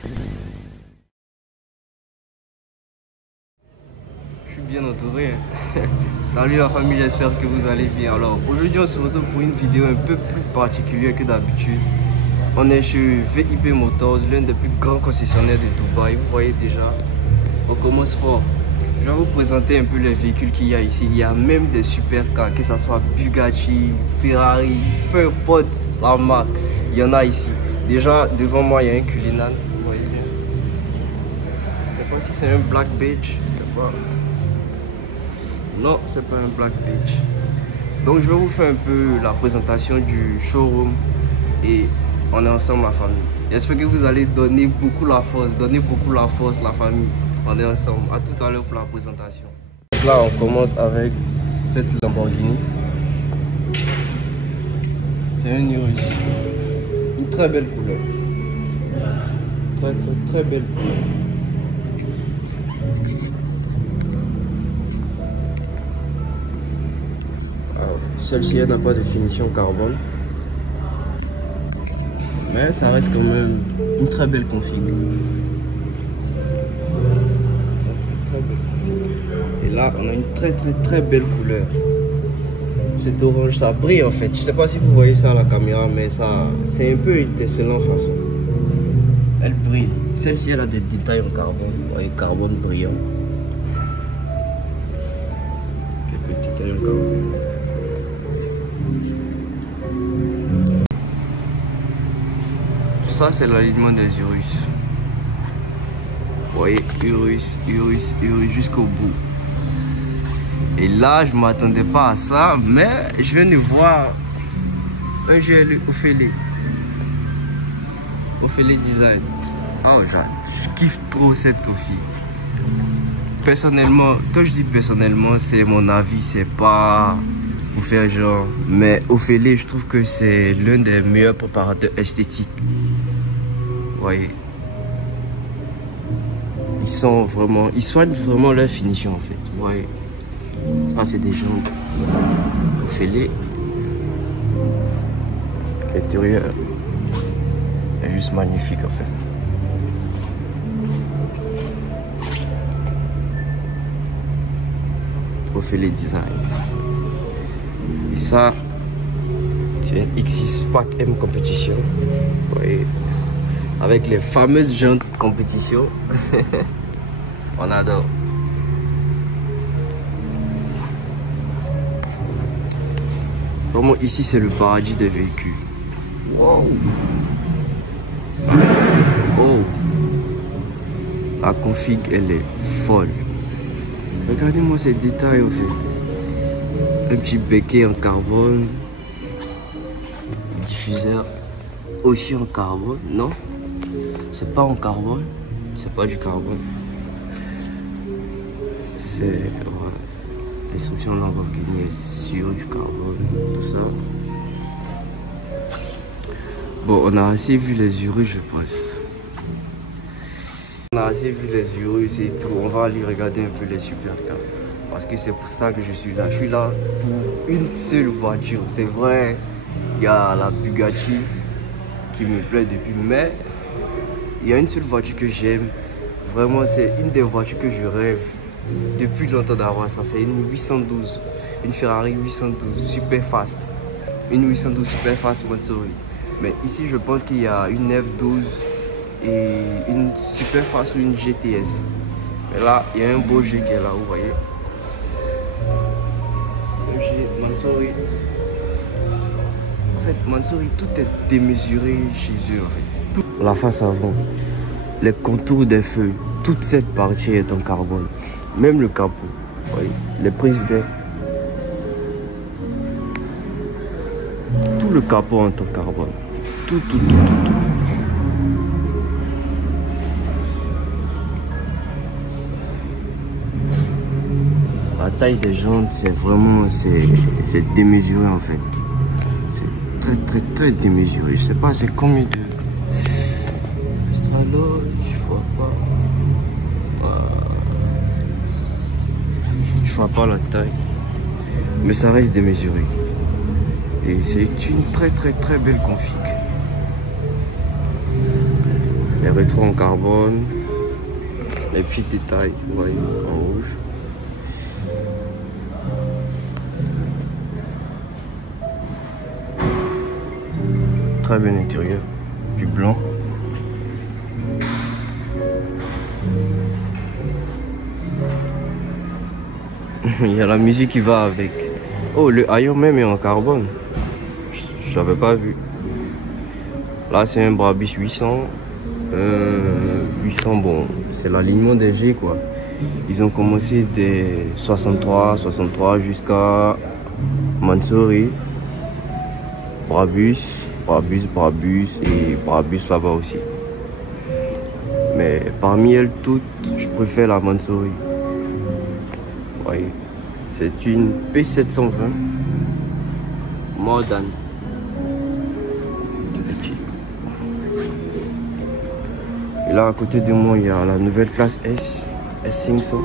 Je suis bien entouré. Salut la famille, j'espère que vous allez bien. Alors aujourd'hui on se retrouve pour une vidéo un peu plus particulière que d'habitude. On est chez VIP Motors, l'un des plus grands concessionnaires de Dubaï. Vous voyez déjà, on commence fort. Je vais vous présenter un peu les véhicules qu'il y a ici. Il y a même des supercars, que ce soit Bugatti, Ferrari, peu importe la marque, il y en a ici. Déjà devant moi il y a un Cullinan, vous voyez bien. Je sais pas si c'est un Black Beige, je sais pas. Non, c'est pas un Black Beige. Donc je vais vous faire un peu la présentation du showroom et on est ensemble la famille. J'espère que vous allez donner beaucoup la force, la famille. On est ensemble. À tout à l'heure pour la présentation. Donc là on commence avec cette Lamborghini. C'est un Urus. Une très belle couleur. Très belle couleur. Celle-ci n'a pas de finition carbone, mais ça reste quand même une très belle config. Et là on a une très belle couleur. C'est orange, ça brille en fait. Je sais pas si vous voyez ça à la caméra, mais ça c'est un peu étincelant façon. Elle brille. Celle-ci elle a des détails en carbone. Vous voyez, carbone brillant. Quelques détails en carbone. Ça c'est l'alignement des Urus. Vous voyez, Urus jusqu'au bout. Et là je m'attendais pas à ça, mais je viens de voir un GLE Ophélie Design. Oh, je kiffe trop cette coffee. Personnellement, quand je dis personnellement, c'est mon avis, c'est pas pour faire genre, mais Ophélie, je trouve que c'est l'un des meilleurs préparateurs esthétiques. Vous voyez, ils soignent vraiment leur finition en fait. Vous voyez, ça c'est des jambes Ophélie. L'intérieur est juste magnifique en fait. Ophélie Design. Et ça, c'est une X6 Pack M compétition. Vous voyez, avec les fameuses jantes compétition. On adore. Vraiment ici c'est le paradis des véhicules. Wow. Oh, la config elle est folle. Regardez-moi ces détails en fait. Un petit becquet en carbone. Diffuseur aussi en carbone. Non, c'est pas en carbone. C'est pas du carbone. C'est... Ouais. L'instruction Lamborghini est sur du carbone. Tout ça. Bon, on a assez vu les Urus, je pense. On a assez vu les Urus et tout. On va aller regarder un peu les supercars. Parce que c'est pour ça que je suis là. Je suis là pour une seule voiture. C'est vrai, il y a la Bugatti qui me plaît depuis. Mais il y a une seule voiture que j'aime. Vraiment, c'est une des voitures que je rêve depuis longtemps d'avoir ça. C'est une 812. Une Ferrari 812 super fast. Une 812 super fast Mansory. Mais ici, je pense qu'il y a une F12 et une super fast ou une GTS. Mais là, il y a un beau G qui est là, vous voyez. Le G Mansory. En fait, Mansory, tout est démesuré chez eux. En fait. Tout. La face avant, les contours des feux, toute cette partie est en carbone. Même le capot, vous voyez, les prises d'air. Tout le capot en tant carbone. Tout. La taille des jantes, c'est vraiment, c'est démesuré en fait. C'est très démesuré. Je sais pas, c'est combien de... Stralo, je vois pas. Je vois pas la taille. Mais ça reste démesuré. Et c'est une très belle config. Les rétros en carbone. Les petits détails, vous voyez, en rouge. Très bien intérieur. Du blanc. Il y a la musique qui va avec. Oh, le haillon même est en carbone. Je n'avais pas vu. Là, c'est un Brabus 800. 800, bon, c'est l'alignement des G, quoi. Ils ont commencé des 63 jusqu'à Mansouri, Brabus et Brabus là-bas aussi. Mais parmi elles toutes, je préfère la Mansouri. Voyez, c'est une P720 moderne. Et là à côté de moi il y a la nouvelle classe S500.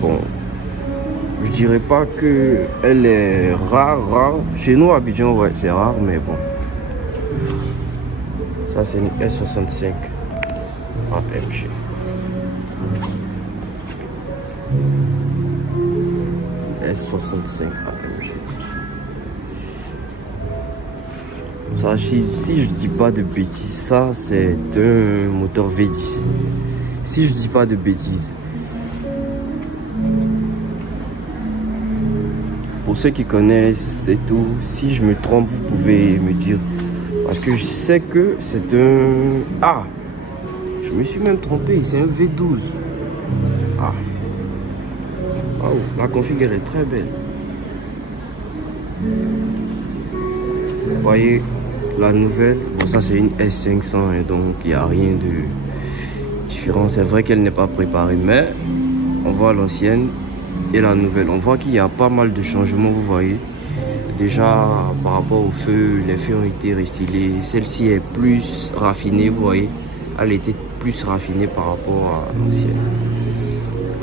Bon, je dirais pas que elle est rare. Chez nous à Abidjan, ouais, c'est rare, mais bon. Ça c'est une S65 AMG. S65 AMG. Ça, si je dis pas de bêtises, ça c'est un moteur V10. Si je dis pas de bêtises. Pour ceux qui connaissent, c'est tout. Si je me trompe, vous pouvez me dire. Parce que je sais que c'est un... Ah! Je me suis même trompé, c'est un V12. Ah! Oh, la config elle est très belle. Vous voyez la nouvelle, bon ça c'est une S500 hein, donc il n'y a rien de différent. C'est vrai qu'elle n'est pas préparée, mais on voit l'ancienne et la nouvelle. On voit qu'il y a pas mal de changements, vous voyez. Déjà par rapport au feu, les feux ont été restylés. Celle-ci est plus raffinée, vous voyez. Elle était plus raffinée par rapport à l'ancienne.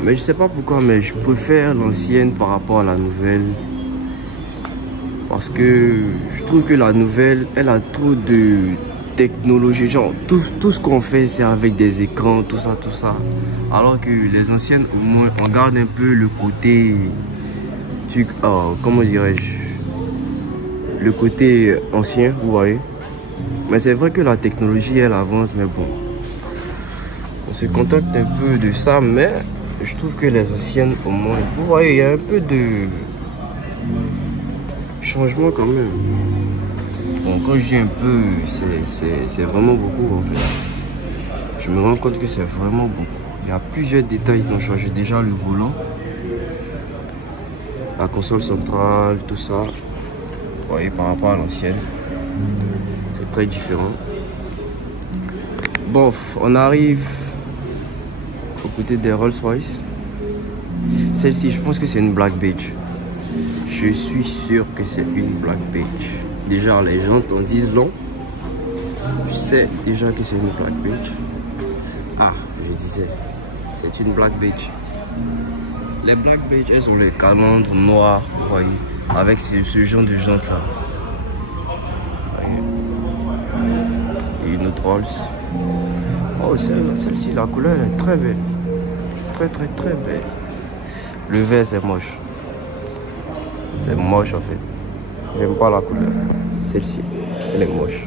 Mais je sais pas pourquoi, mais je préfère l'ancienne par rapport à la nouvelle. Parce que je trouve que la nouvelle, elle a trop de technologie. Genre, tout ce qu'on fait, c'est avec des écrans, tout ça. Alors que les anciennes, au moins, on garde un peu le côté... comment dirais-je? Le côté ancien, vous voyez. Mais c'est vrai que la technologie, elle avance, mais bon. On se contente un peu de ça, mais... Je trouve que les anciennes, au moins, vous voyez, il y a un peu de changement quand même. Bon, quand je dis un peu, c'est vraiment beaucoup en fait. Je me rends compte que c'est vraiment beaucoup. Il y a plusieurs détails qui ont changé. Déjà le volant, la console centrale, tout ça. Vous voyez, par rapport à l'ancienne, c'est très différent. Bon, on arrive aux côtés des Rolls-Royce. Celle-ci, je pense que c'est une Black Beige. Je suis sûr que c'est une Black Beige. Déjà, les gens t'en disent long. Je sais déjà que c'est une Black Beige. Ah, je disais, c'est une Black Beige. Les Black Beige, elles ont les calandres noirs, vous voyez, avec ce genre de jantes là. Et une autre Rolls. Oh, celle-ci, la couleur est très belle. Très belle. Le vert, c'est moche. C'est moche en fait. J'aime pas la couleur. Celle-ci, elle est moche.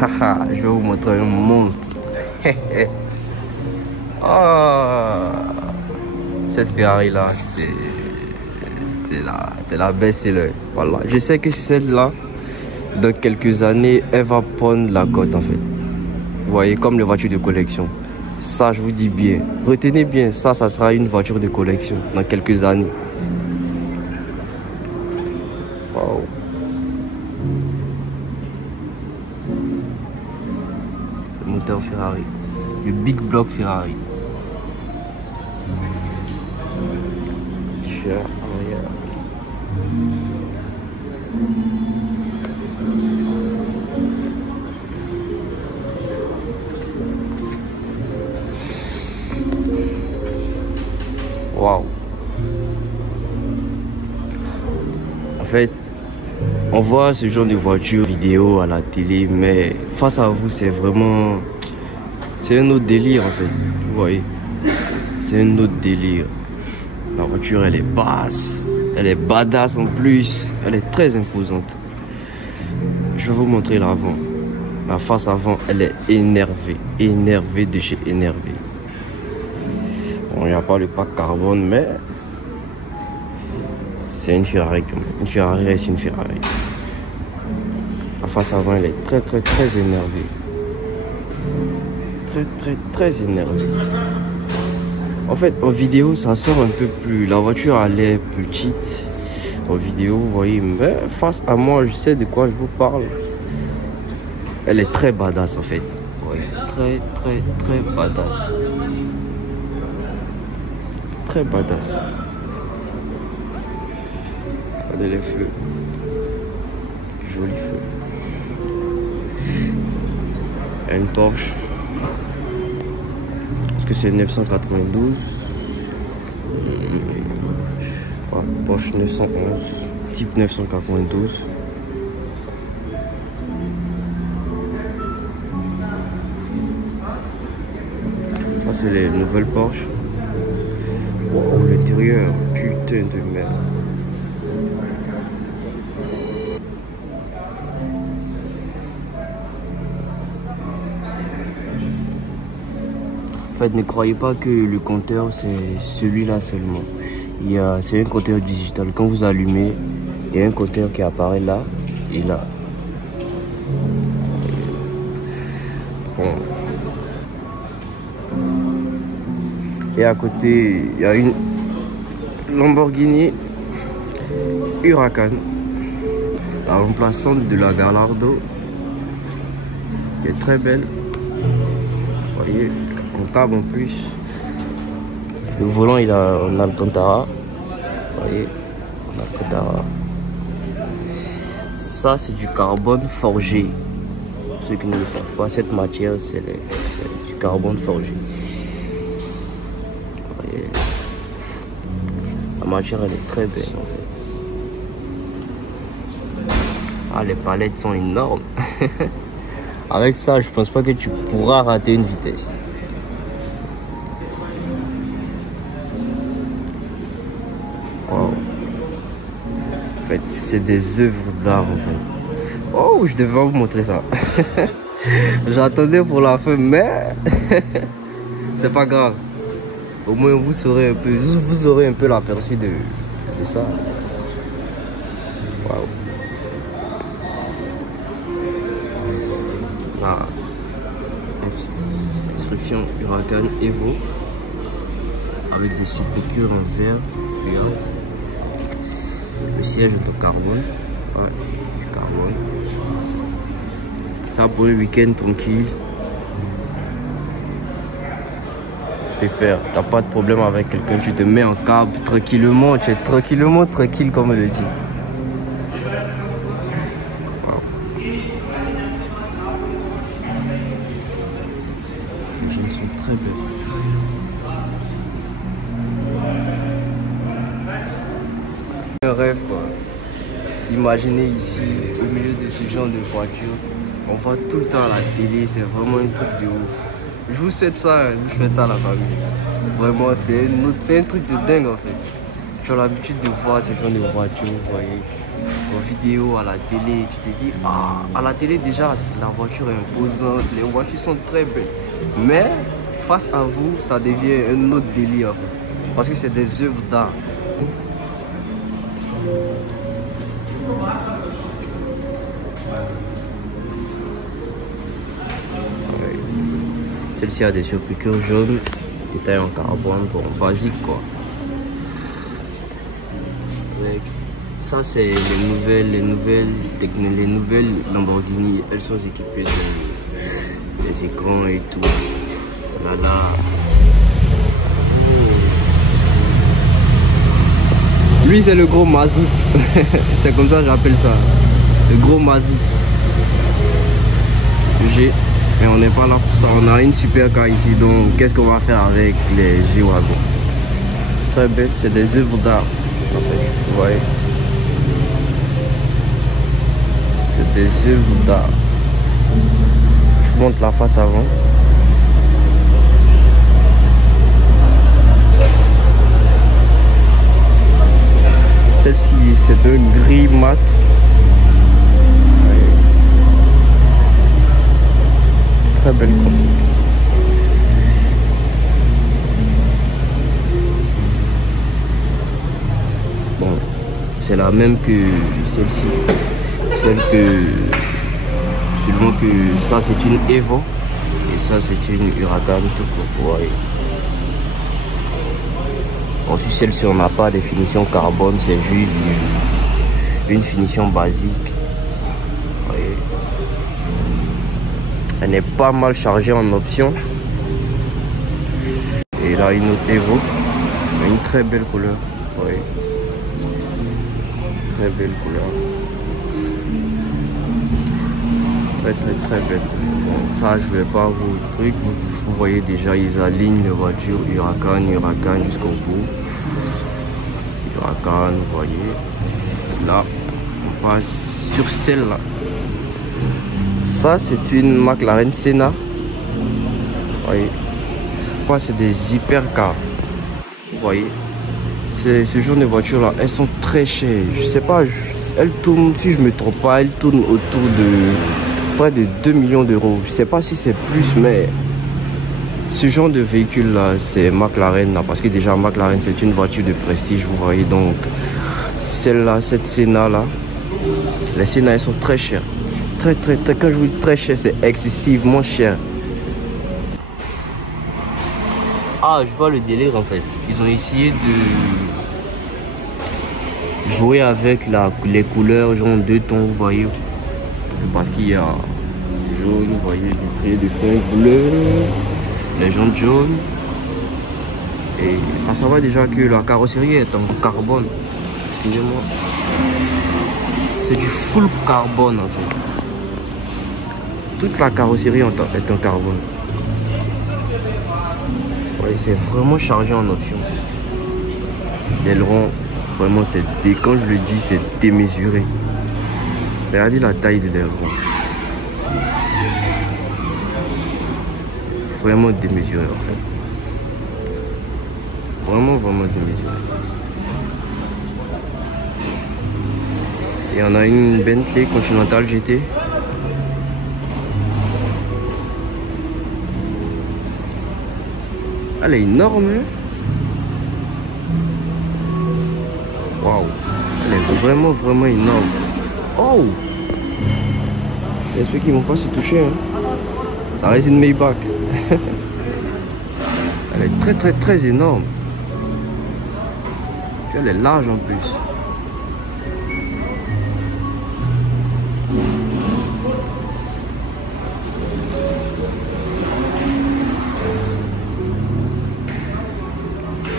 Haha, je vais vous montrer un monstre. Oh, cette Ferrari là, c'est la best-seller. Voilà. Je sais que celle-là, dans quelques années, elle va prendre la cote en fait. Vous voyez, comme les voitures de collection. Ça, je vous dis bien. Retenez bien, ça sera une voiture de collection dans quelques années. Wow. Le moteur Ferrari. Le Big Block Ferrari. Wow. En fait, on voir ce genre de voiture vidéo à la télé, mais face à vous, c'est vraiment... C'est un autre délire en fait, vous voyez. C'est un autre délire. La voiture, elle est basse, elle est badass en plus, elle est très imposante. Je vais vous montrer l'avant. La face avant, elle est énervée, énervée de chez énervé. Bon, il n'y a pas le pack carbone, mais c'est une Ferrari quand même. Une Ferrari reste une Ferrari. La face avant, elle est très énervée. Très énervée. En fait, en vidéo, ça sort un peu plus. La voiture, elle est petite. En vidéo, vous voyez, mais face à moi, je sais de quoi je vous parle. Elle est très badass en fait. Ouais, très badass. Très badass. Regardez les feux. Joli feu. Il y a une Porsche. Est-ce que c'est 992? Ouais, Porsche 911. Type 992. Ça c'est les nouvelles Porsche. Wow, l'intérieur, putain de merde. En fait, ne croyez pas que le compteur c'est celui-là seulement. C'est un compteur digital. Quand vous allumez, il y a un compteur qui apparaît là et là. Bon. Et à côté, il y a une Lamborghini Huracan, la remplaçante de la Gallardo, qui est très belle. Vous voyez, en cab en plus. Le volant, il a en Alcantara. Vous voyez, en Alcantara. Ça, c'est du carbone forgé. Ceux qui ne le savent pas, cette matière, c'est du carbone forgé. La matière elle est très belle en fait. Ah, les palettes sont énormes. Avec ça, je pense pas que tu pourras rater une vitesse. Wow. En fait, c'est des œuvres d'art en fait. Oh, je devais vous montrer ça. J'attendais pour la fin, mais c'est pas grave. Au moins vous saurez un peu, vous aurez un peu l'aperçu de ça. Waouh. La inscription Huracan Evo avec des sous-piqûres en verre fluo. Le siège est de carbone. Ouais, du carbone. Ça pour le week-end tranquille. Pépère, t'as pas de problème avec quelqu'un, tu te mets en cab tranquillement, tu es tranquille comme on le dit. Wow. Les jeunes sont très belles. Un rêve quoi. S'imaginer ici, au milieu de ce genre de voiture, on voit tout le temps à la télé, c'est vraiment un truc de ouf. Je vous souhaite ça, je fais ça à la famille. Vraiment, c'est un truc de dingue en fait. J'ai l'habitude de voir ce genre de voiture, vous voyez, en vidéo, à la télé. Tu te dis, ah, à la télé déjà, la voiture est imposante, les voitures sont très belles. Mais face à vous, ça devient un autre délire en fait. Parce que c'est des œuvres d'art. Celle-ci a des surpiqûres jaunes, détail en carbone, bon, basique quoi. Ça c'est les nouvelles Lamborghini, elles sont équipées des écrans et tout. Là. Lui c'est le gros mazout. C'est comme ça que j'appelle ça. Le gros mazout. Mais on n'est pas là pour ça, on a une super car ici, donc qu'est-ce qu'on va faire avec les G-Wagon? Très bête, c'est des œuvres d'art en fait, vous voyez. des œuvres d'art. Je vous montre la face avant. Celle-ci, c'est un gris mat. Très belle couleur. Bon, c'est la même que celle-ci. Celle que... Seulement que ça c'est une Evo. Et ça c'est une Huracan tout court. Vous voyez. Ensuite celle-ci on n'a pas de finition carbone. C'est juste une finition basique. Vous voyez. Elle est pas mal chargée en option. Et là une autre Evo. Une très belle couleur. Vous voyez. Très belle couleur. Très belle. Bon, ça je vais pas vous truc. Vous voyez déjà ils alignent les voitures Huracan jusqu'au bout. Huracan, vous voyez. Là on passe sur celle-là. Ça c'est une McLaren Senna. Vous voyez. Moi c'est des hypercars. Vous voyez. Ce genre de voitures là, elles sont très chères. Je sais pas, elles tournent, si je me trompe pas, elles tournent autour de près de 2 millions d'euros. Je sais pas si c'est plus, mais ce genre de véhicule là, c'est McLaren là, parce que déjà McLaren c'est une voiture de prestige, vous voyez. Donc celle-là, cette Senna là, les Senna elles sont très chères. Très, quand je vous dis très cher, c'est excessivement cher. Ah, je vois le délire en fait. Ils ont essayé de jouer avec les couleurs, genre 2 tons, vous voyez. Parce qu'il y a jaune, vous voyez, les traits de fond bleu, les jantes jaunes. Et à savoir déjà que la carrosserie est en carbone. Excusez-moi. C'est du full carbone en fait. Toute la carrosserie est en carbone. Ouais, c'est vraiment chargé en option. L'aileron, vraiment, c'est quand je le dis, c'est démesuré. Regardez la taille de l'aileron. C'est vraiment démesuré en fait. Vraiment démesuré. Et on a une Bentley Continental GT. Elle est énorme. Waouh. Elle est vraiment énorme. Oh. J'espère qu'ils vont pas se toucher. Hein. Ça reste une Maybach. Elle est très énorme. Puis elle est large en plus.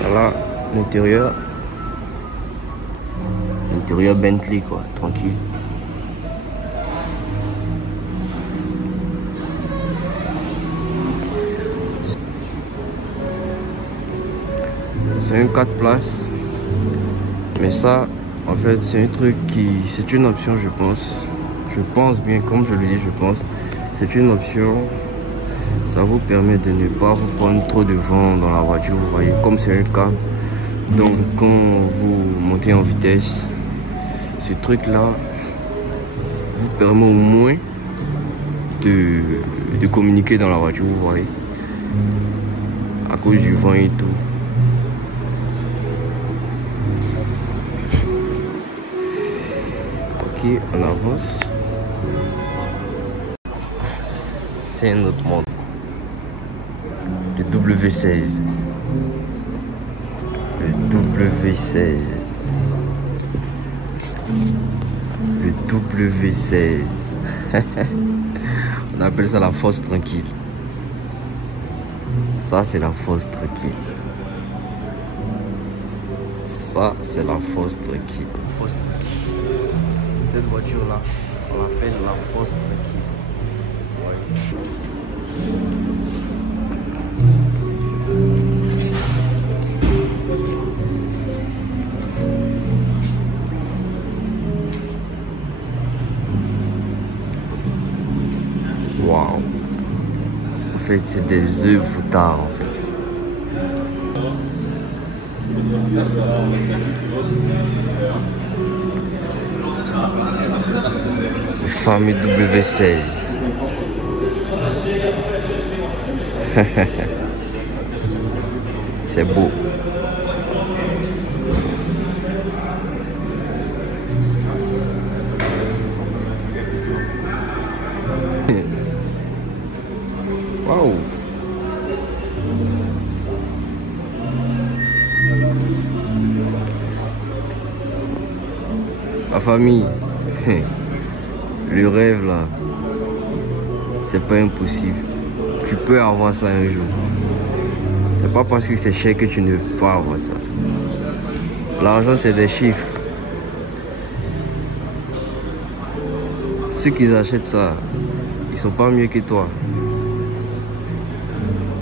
Voilà l'intérieur. L'intérieur Bentley quoi, tranquille. C'est un 4 places. Mais ça, en fait, c'est un truc qui... C'est une option, je pense. Je pense bien, comme je le dis, je pense. C'est une option. Ça vous permet de ne pas vous prendre trop de vent dans la voiture, vous voyez, comme c'est un cas. Donc quand vous montez en vitesse, ce truc là vous permet au moins de communiquer dans la voiture, vous voyez, à cause du vent et tout. Ok, on avance. C'est un autre monde. Le W16. Le W16. Le W16. On appelle ça la fosse tranquille. Ça, c'est la fosse tranquille. Ça, c'est la fosse tranquille. Fosse tranquille. Cette voiture-là, on l'appelle la fosse tranquille. Ouais. Waouh. En fait, c'est des œuvres d'art en fait. Le fameux W16. C'est beau. Waouh. Ma famille, le rêve là, c'est pas impossible. Tu peux avoir ça un jour. C'est pas parce que c'est cher que tu ne peux pas avoir ça. L'argent, c'est des chiffres. Ceux qui achètent ça, ils sont pas mieux que toi.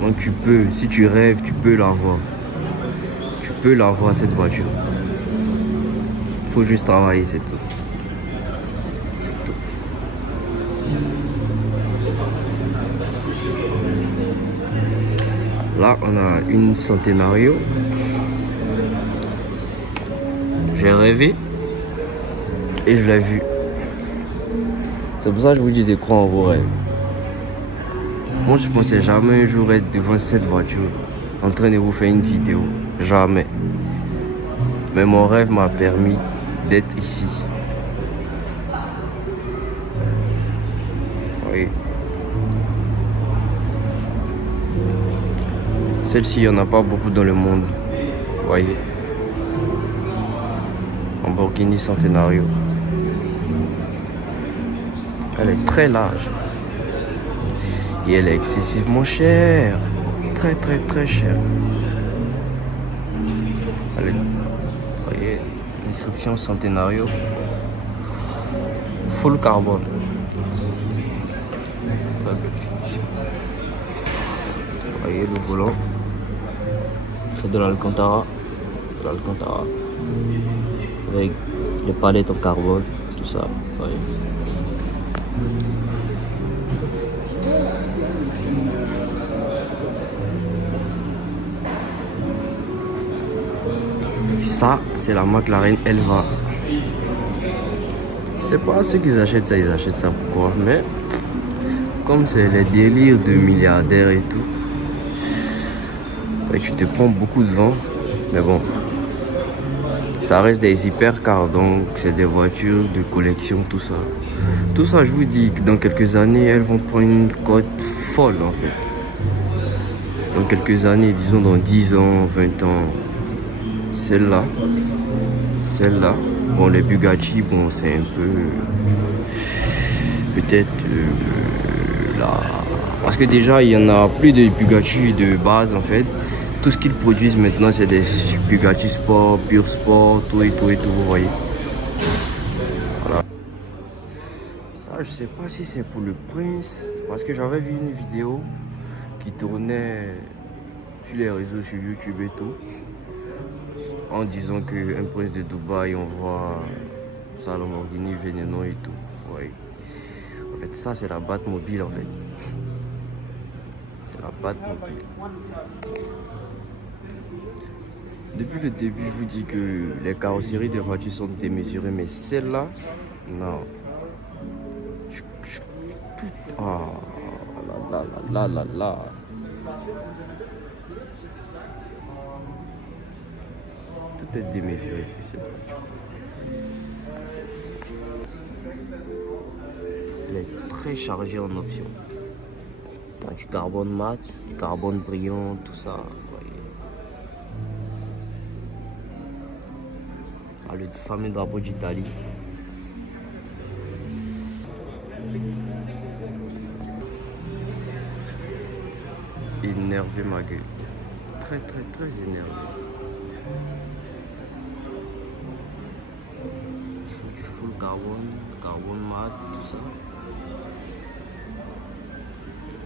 Donc tu peux, si tu rêves, tu peux l'avoir. Tu peux l'avoir cette voiture. Il faut juste travailler, c'est tout. Là, on a une Centenario. J'ai rêvé et je l'ai vue. C'est pour ça que je vous dis de croire en vos rêves. Moi, je pensais jamais un jour être devant cette voiture en train de vous faire une vidéo. Jamais. Mais mon rêve m'a permis d'être ici. Oui. Celle-ci, il n'y en a pas beaucoup dans le monde. Vous voyez. Lamborghini Centenario. Elle est très large. Et elle est excessivement chère. Très très très chère. Allez. Vous voyez. Inscription Centenario. Full carbone. Très belle finition. Vous voyez le volant. C'est de l'Alcantara. Avec les palettes en carbone, tout ça. Ouais. Ça, c'est la McLaren Elva. C'est pas ceux qui achètent ça, ils achètent ça pourquoi. Mais comme c'est les délires de milliardaires et tout, ouais, tu te prends beaucoup de vent. Mais bon, ça reste des hypercars, donc c'est des voitures de collection, tout ça. Tout ça, je vous dis que dans quelques années, elles vont prendre une cote folle en fait. Dans quelques années, disons dans 10 ans, 20 ans, celle-là, bon les Bugatti, bon c'est un peu, peut-être là, parce que déjà il y en a plus de Bugatti de base en fait. Tout ce qu'ils produisent maintenant, c'est des Bugatti Sport, Pure Sport, tout et tout, vous voyez. Voilà. Ça, je sais pas si c'est pour le prince, parce que j'avais vu une vidéo qui tournait sur les réseaux, sur YouTube et tout, en disant qu'un prince de Dubaï envoie sa Lamborghini Veneno et tout. Ouais. En fait, ça, c'est la Batmobile en fait. C'est la Batmobile. Depuis le début, je vous dis que les carrosseries des voitures sont démesurées, mais celle-là, non. Ah, là. Tout est démesuré sur cette voiture. Elle est très chargée en options. Du carbone mat, du carbone brillant, tout ça. Le fameux drapeau d'Italie. Énervé ma gueule. Très énervé. Du full carbone mat, tout ça.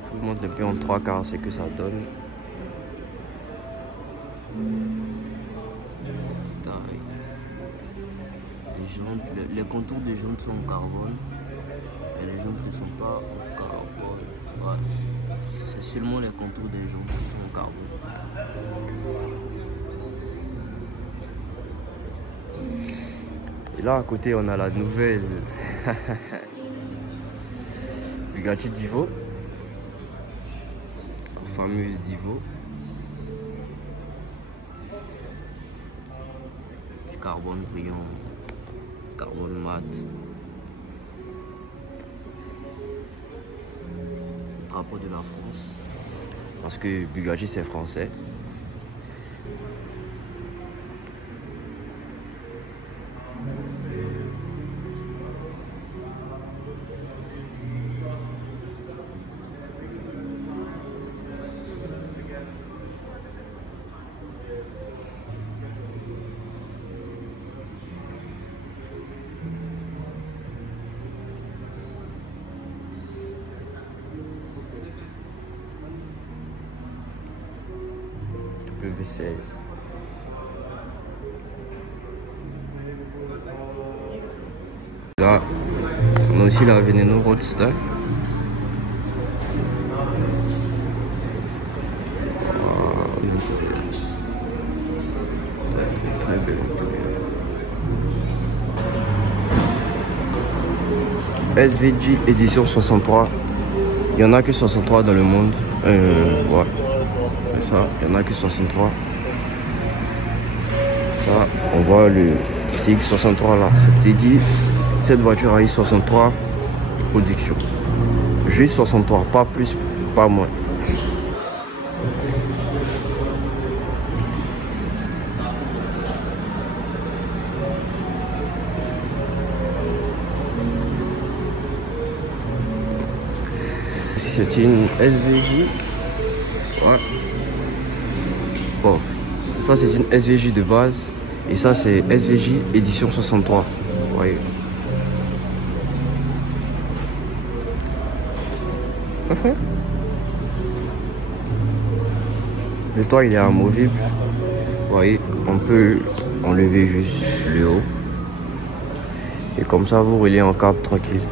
Je vous montre depuis en 3 quarts ce que ça donne. Les contours des jantes sont en carbone et les jantes ne sont pas en carbone. Ouais. C'est seulement les contours des gens qui sont en carbone. Et là à côté on a la nouvelle Bugatti Divo. La fameuse Divo. Du carbone brillant. Carbone mat. Drapeau de la France. Parce que Bugatti c'est français. V16. Là, on a aussi la Veneno Roadster. Très belle intérieur. SVG édition 63. Il y en a que 63 dans le monde. Ouais. Ça, il y en a que 63. Ça, on voit le TX 63 là. Je t'ai dit, cette voiture a eu 63 production. Juste 63, pas plus, pas moins. C'est une SVJ. Ouais. Bon, ça c'est une SVJ de base. Et ça c'est SVJ édition 63. Vous voyez. Le toit il est amovible. Vous voyez, on peut enlever juste le haut. Et comme ça vous roulez en cab tranquille.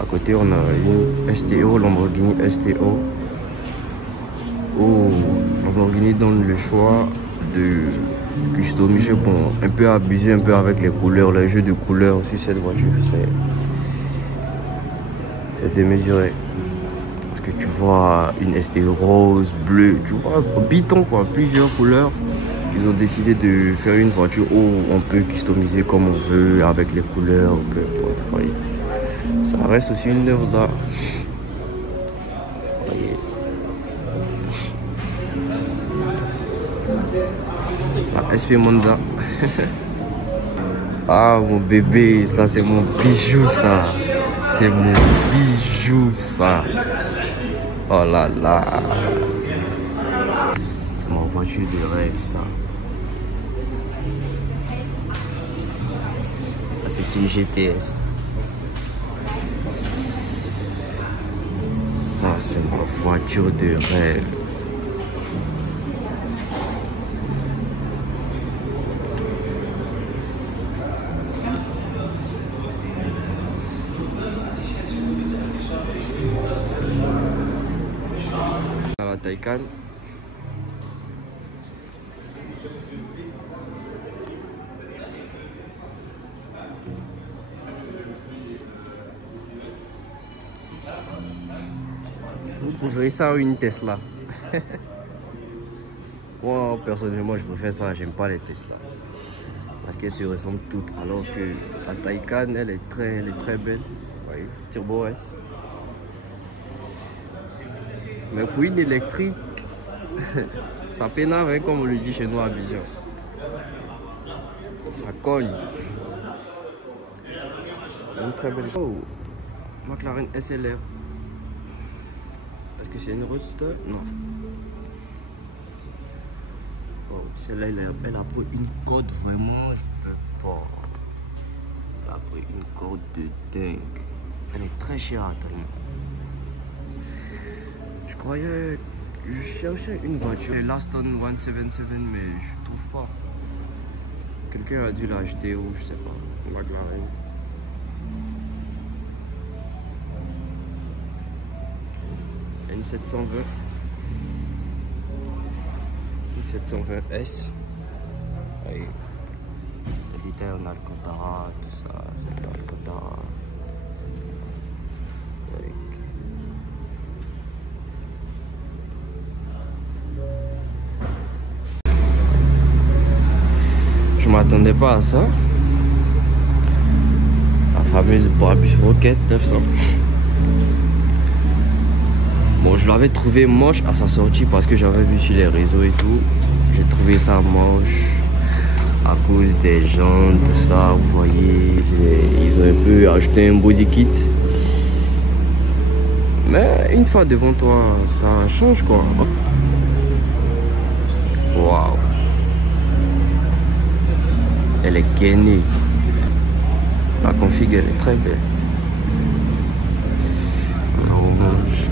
À côté on a une STO, Lamborghini STO. Où Lamborghini donne le choix de customiser, bon, un peu abuser un peu avec les couleurs, les jeux de couleurs sur cette voiture. C'est démesuré. Parce que tu vois une STO rose, bleue, tu vois, biton quoi, plusieurs couleurs. Ils ont décidé de faire une voiture où on peut customiser comme on veut, avec les couleurs, peu importe, voyez. Ça reste aussi une œuvre d'art. Voyez. La SP Monza. Ah mon bébé, ça c'est mon bijou ça. C'est mon bijou ça. Oh là là. C'est ma voiture de rêve ça. C'est une GTS. Ça c'est ma voiture de rêve. La Taycan. Vous préférez ça ou une Tesla? Moi personnellement je préfère ça, j'aime pas les Tesla. Parce qu'elles se ressemblent toutes. Alors que la Taycan elle est très belle. Vous voyez, Turbo S. Mais pour une électrique, ça pénave hein, comme on le dit chez nous à Abidjan. Ça cogne. Une très belle. Oh, McLaren SLR. Est-ce que c'est une Roadster? Non. Oh, celle-là, elle a pris une corde vraiment, je peux pas. Elle a pris une corde de dingue. Elle est très chère tellement. Je cherchais une voiture, l'Aston 177, mais je trouve pas. Quelqu'un a dû l'acheter ou je sais pas. McLaren. une 720. Une 720S. Allez. Les détails en Alcantara, tout ça, c'est de l'Alcantara. Je m'attendais pas à ça. La fameuse Brabus Rocket 900. Bon, je l'avais trouvé moche à sa sortie parce que j'avais vu sur les réseaux et tout. J'ai trouvé ça moche à cause des jantes, tout ça. Vous voyez, ils ont un peu ajouté un body kit. Mais une fois devant toi, ça change quoi. Waouh. Elle est gainée. La config elle est très belle. Orange.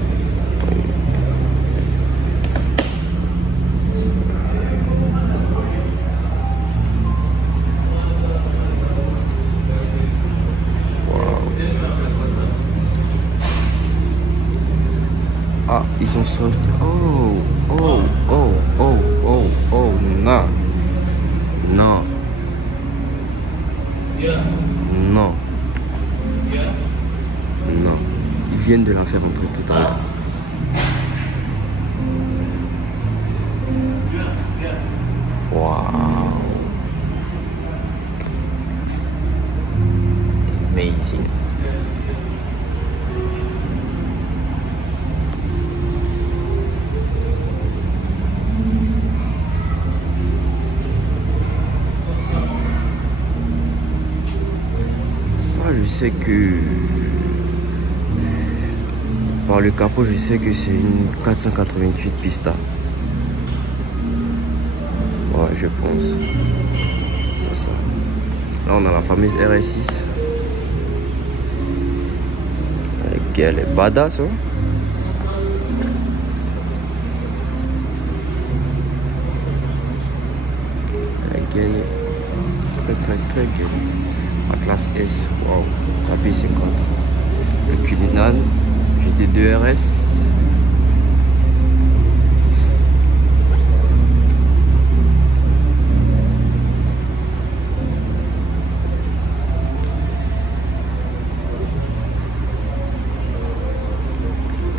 Ah, ils ont sorti. Oh, non. Non. Non. Non. Ils viennent de la faire entrer tout à l'heure. Waouh. Amazing. Je sais que par le capot, je sais que c'est une 488 Pista. Ouais, je pense. C'est ça. Là, on a la fameuse RS6. Elle est badass, hein? Elle est gainée. Très gainée. La classe S, wow, la P50. Le Cullinan GT2 RS.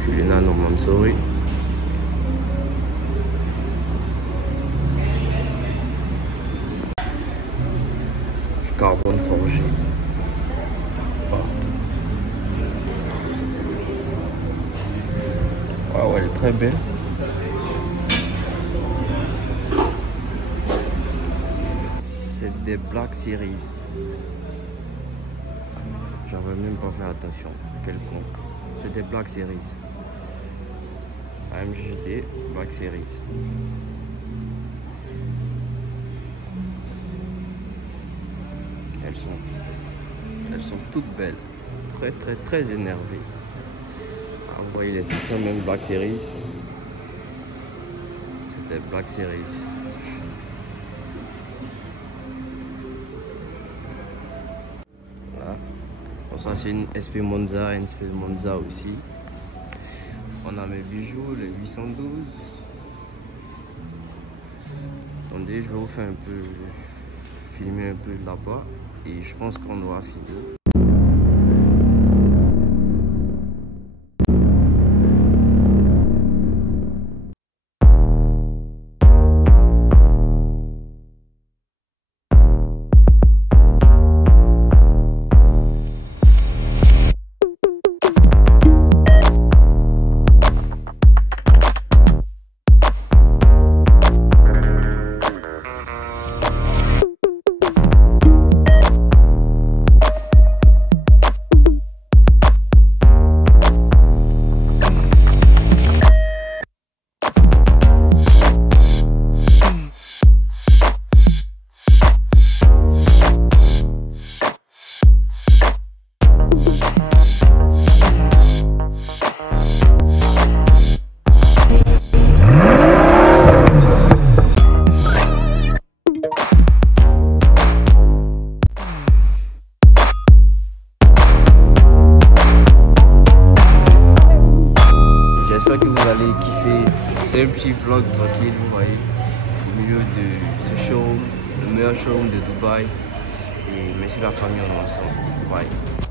Cullinan au Mansouri. Carbone forgé. Wow, elle est très belle. C'est des Black Series. J'avais même pas fait attention. Quel con. C'est des Black Series. AMG GT Black Series. Elles sont toutes belles, très énervées. Ah, vous voyez les sections même Black Series. C'était Black Series. Voilà. Bon, ça c'est une SP Monza, une SP Monza aussi. On a mes bijoux, le 812. Attendez, je vais vous faire un peu filmer un peu là-bas. Et je pense qu'on doit finir. allez kiffer. C'est un petit vlog tranquille, vous voyez, au milieu de ce showroom, le meilleur showroom de Dubaï. Et merci la famille, on est ensemble. Bye.